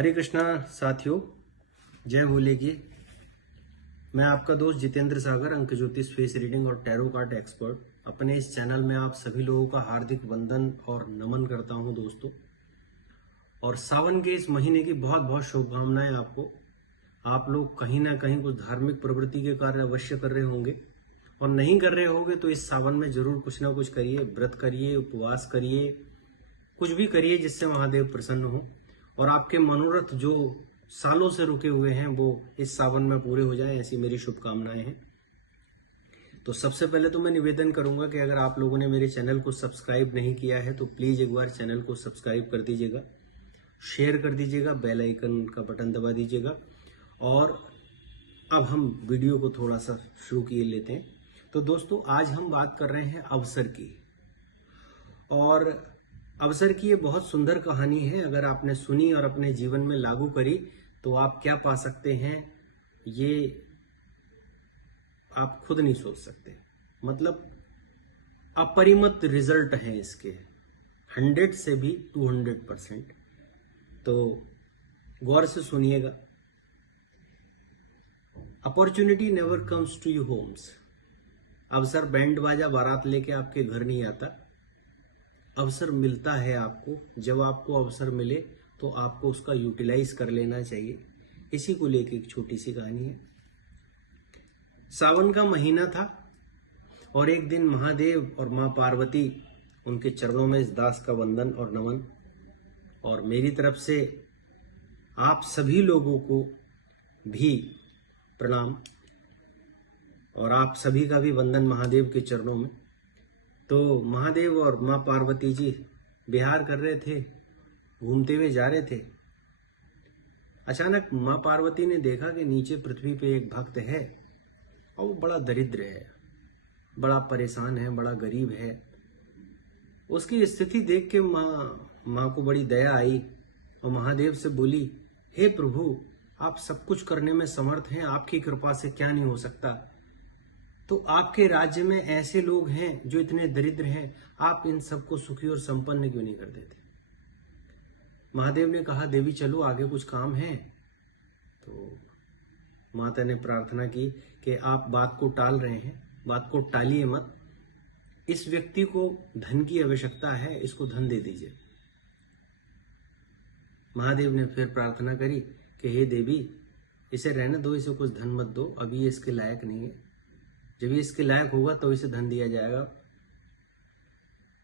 हरे कृष्णा साथियों, जय भोले की। मैं आपका दोस्त जितेंद्र सागर, अंक ज्योतिष, फेस रीडिंग और टैरो कार्ड एक्सपर्ट। अपने इस चैनल में आप सभी लोगों का हार्दिक वंदन और नमन करता हूं दोस्तों। और सावन के इस महीने की बहुत बहुत शुभकामनाएं आपको। आप लोग कहीं ना कहीं कुछ धार्मिक प्रवृत्ति के कार्य अवश्य कर रहे होंगे, और नहीं कर रहे होंगे तो इस सावन में जरूर कुछ ना कुछ करिए। व्रत करिए, उपवास करिए, कुछ भी करिए जिससे महादेव प्रसन्न हो और आपके मनोरथ जो सालों से रुके हुए हैं वो इस सावन में पूरे हो जाए, ऐसी मेरी शुभकामनाएं हैं। तो सबसे पहले तो मैं निवेदन करूंगा कि अगर आप लोगों ने मेरे चैनल को सब्सक्राइब नहीं किया है तो प्लीज एक बार चैनल को सब्सक्राइब कर दीजिएगा, शेयर कर दीजिएगा, बेल आइकन का बटन दबा दीजिएगा। और अब हम वीडियो को थोड़ा सा शुरू किए लेते हैं। तो दोस्तों, आज हम बात कर रहे हैं अवसर की। और अवसर की ये बहुत सुंदर कहानी है। अगर आपने सुनी और अपने जीवन में लागू करी तो आप क्या पा सकते हैं, ये आप खुद नहीं सोच सकते। मतलब अपरिमित रिजल्ट हैं इसके, 100 से भी 200%। तो गौर से सुनिएगा। Opportunity never comes to you homes. अवसर बैंड बाजा बारात लेके आपके घर नहीं आता। अवसर मिलता है आपको। जब आपको अवसर मिले तो आपको उसका यूटिलाइज कर लेना चाहिए। इसी को लेके एक छोटी सी कहानी है। सावन का महीना था और एक दिन महादेव और मां पार्वती, उनके चरणों में इस दास का वंदन और नमन, और मेरी तरफ से आप सभी लोगों को भी प्रणाम, और आप सभी का भी वंदन महादेव के चरणों में। तो महादेव और मां पार्वती जी विहार कर रहे थे, घूमते हुए जा रहे थे। अचानक मां पार्वती ने देखा कि नीचे पृथ्वी पे एक भक्त है और वो बड़ा दरिद्र है, बड़ा परेशान है, बड़ा गरीब है। उसकी स्थिति देख के मां को बड़ी दया आई और महादेव से बोली, हे प्रभु, आप सब कुछ करने में समर्थ हैं, आपकी कृपा से क्या नहीं हो सकता। तो आपके राज्य में ऐसे लोग हैं जो इतने दरिद्र हैं, आप इन सबको सुखी और संपन्न क्यों नहीं कर देते। महादेव ने कहा, देवी चलो, आगे कुछ काम है। तो माता ने प्रार्थना की कि आप बात को टाल रहे हैं, बात को टालिए मत। इस व्यक्ति को धन की आवश्यकता है, इसको धन दे दीजिए। महादेव ने फिर प्रार्थना करी कि हे देवी, इसे रहने दो, इसे कुछ धन मत दो, अभी ये इसके लायक नहीं है। जब ये इसके लायक होगा तो इसे धन दिया जाएगा।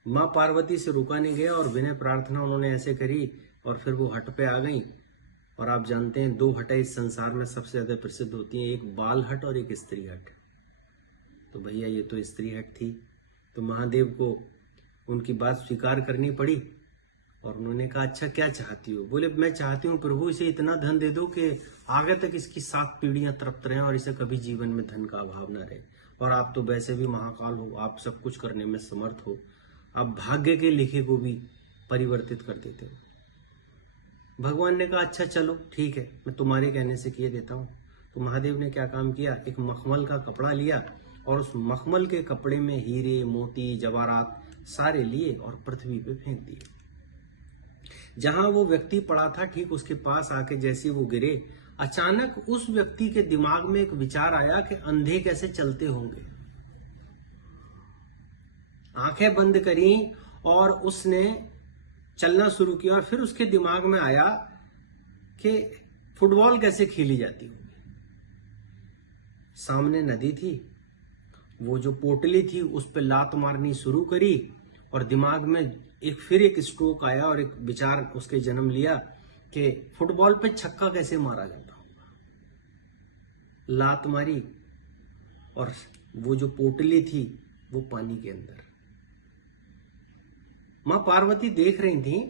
मां पार्वती से रुका नहीं गया और विनय प्रार्थना उन्होंने ऐसे करी और फिर वो हट पे आ गई। और आप जानते हैं, 2 हटें इस संसार में सबसे ज्यादा प्रसिद्ध होती हैं, एक बाल हट और एक स्त्री हट। तो भैया ये तो स्त्री हट थी। तो महादेव को उनकी बात स्वीकार करनी पड़ी और उन्होंने कहा, अच्छा क्या चाहती हो। बोले, मैं चाहती हूँ प्रभु, इसे इतना धन दे दो कि आगे तक इसकी 7 पीढ़ियां तृप्त रहें और इसे कभी जीवन में धन का अभाव न रहे। और आप तो वैसे भी महाकाल हो, आप सब कुछ करने में समर्थ हो, आप भाग्य के लिखे को भी परिवर्तित कर देते हो। भगवान ने कहा, अच्छा चलो ठीक है, मैं तुम्हारे कहने से किए देता हूँ। तो महादेव ने क्या काम किया, एक मखमल का कपड़ा लिया और उस मखमल के कपड़े में हीरे मोती जवाहरात सारे लिए और पृथ्वी पे फेंक दिए। जहां वो व्यक्ति पड़ा था ठीक उसके पास आके जैसे वो गिरे, अचानक उस व्यक्ति के दिमाग में एक विचार आया कि अंधे कैसे चलते होंगे। आंखें बंद करी और उसने चलना शुरू किया। और फिर उसके दिमाग में आया कि फुटबॉल कैसे खेली जाती होगी। सामने नदी थी, वो जो पोटली थी उस पर लात मारनी शुरू करी और दिमाग में फिर एक स्ट्रोक आया और एक विचार उसके जन्म लिया कि फुटबॉल पे छक्का कैसे मारा जाता होगा। लात मारी और वो जो पोटली थी वो पानी के अंदर। मां पार्वती देख रही थी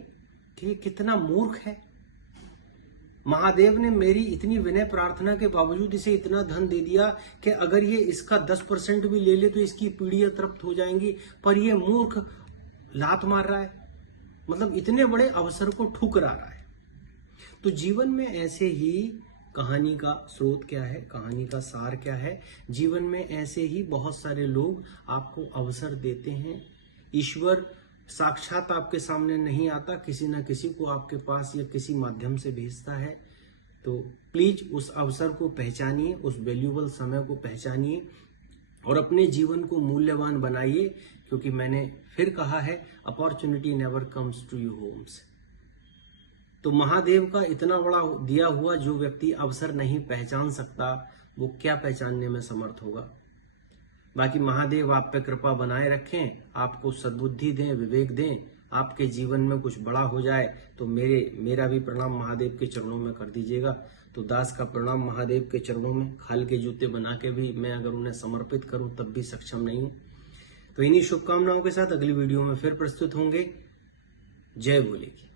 कि कितना मूर्ख है। महादेव ने मेरी इतनी विनय प्रार्थना के बावजूद इसे इतना धन दे दिया कि अगर ये इसका 10% भी ले ले तो इसकी पीढ़ियां तृप्त हो जाएंगी, पर ये मूर्ख लात मार रहा है। मतलब इतने बड़े अवसर को ठुकरा रहा है। तो जीवन में ऐसे ही कहानी का स्रोत क्या है, कहानी का सार क्या है। जीवन में ऐसे ही बहुत सारे लोग आपको अवसर देते हैं। ईश्वर साक्षात आपके सामने नहीं आता, किसी न किसी को आपके पास या किसी माध्यम से भेजता है। तो प्लीज उस अवसर को पहचानिए, उस वैल्यूएबल समय को पहचानिए और अपने जीवन को मूल्यवान बनाइए, क्योंकि मैंने फिर कहा है, opportunity never comes to you homes. तो महादेव का इतना बड़ा दिया हुआ जो व्यक्ति अवसर नहीं पहचान सकता, वो क्या पहचानने में समर्थ होगा। बाकी महादेव आप पे कृपा बनाए रखें, आपको सद्बुद्धि दें, विवेक दें, आपके जीवन में कुछ बड़ा हो जाए तो मेरा भी प्रणाम महादेव के चरणों में कर दीजिएगा। तो दास का प्रणाम महादेव के चरणों में, खाल के जूते बना के भी मैं अगर उन्हें समर्पित करूं तब भी सक्षम नहीं हूं। तो इन्हीं शुभकामनाओं के साथ अगली वीडियो में फिर प्रस्तुत होंगे। जय भोले की।